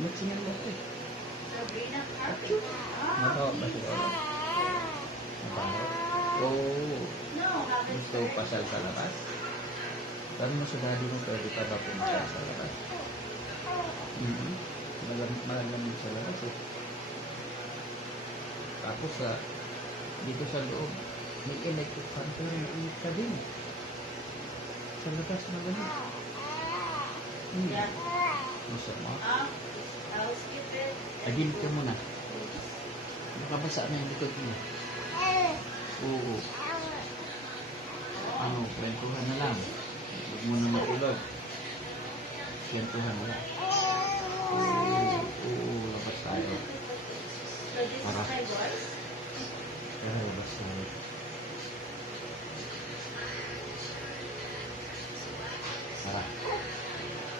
Magsingan mo ko. Sabrina Carpenter. Matawag ba siya? Matawag? Oo. No, haven't Gusto pasal sa labas? Sabi mo sa daddy mo, pwede pa ba pumasal sa labas? Malamig sa labas eh. Tapos dito sa loob, may electric fan pero mainit ka din. Sa labas malamig. Yeah. Gusto mo? I'll skip it. Agilid ka muna. Nakabasa na yung likod mo. Oo. Ano, kwentuhan na lang. Huwag mo na matulog. Kwentuhan na lang. Oo, labas tayo. So this is my voice. Labas tayo.